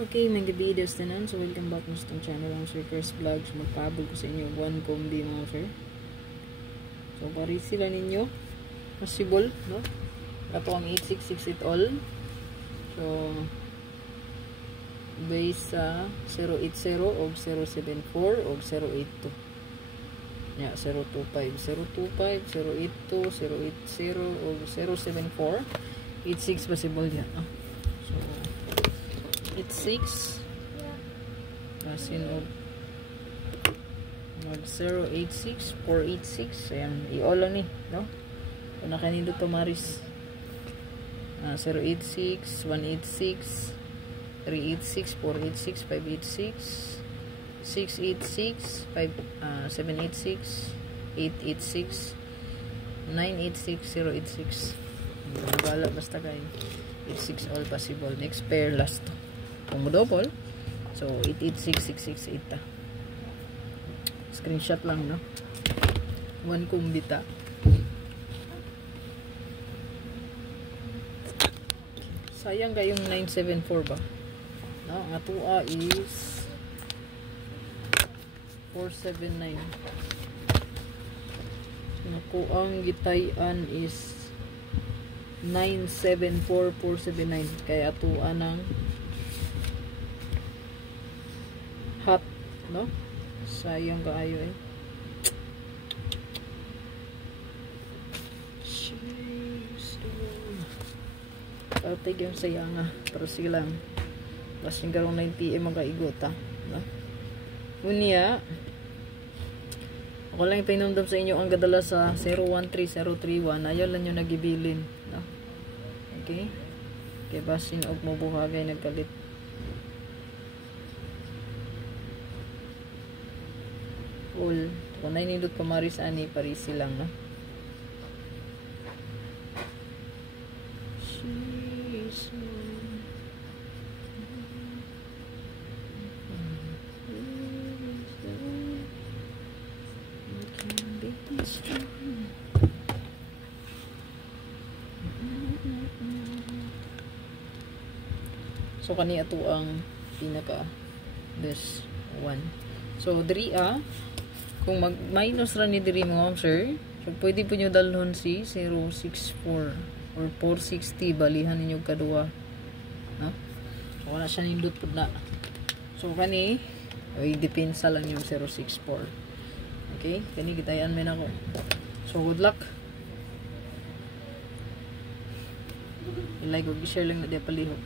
Okay, mga gabidas tanan. So, welcome back mo sa itong channel ng Sir Chris Vlogs. Magpabog ko sa inyo one combi mga sir. So, pari sila ninyo. Possible, no? Ito ang 8668 it all. So, base sa 080 o 074 o 082. Yeah, 025, 025, 082, 080 o 074. 86 possible yan, no? So, 86 basin of mag 086 486 ayan i-all ni no kung nakanindot to maris 086 186 386 486 586 686 786 886 986 086 nabala basta kayo 86 all possible. Next pair last to. Kung mo double, so 886668 ta. Screenshot lang, no? One kumbita. Sayang kayong 974 ba? No, ang atua is 479. Naku, ang gitayan is 974,479 kaya atuan ng hot, no? Sayang kaayo eh. Partig yung sayang pero silang bas yung garong 9 PM magkaigot no? Unya ako lang ipinundam sa inyo ang gadala sa 013031 ayaw lang nyo nagibilin, no? Okay, kaya basin og mabuhagay nagkalit all kung nainindot pa maris ani parisi lang, no? So kani ato ang pinaka this one. So diri kung mag minus ra ni diri mga sir, so pwede po nyo dalhon si 064 or 460 balihan ninyo kadua, no? So wala siya nindot pud na. So kani ay depensa lang yung 064. Okay, kani gitayan men ako. So good luck. I-like o i-share lang na di palihog.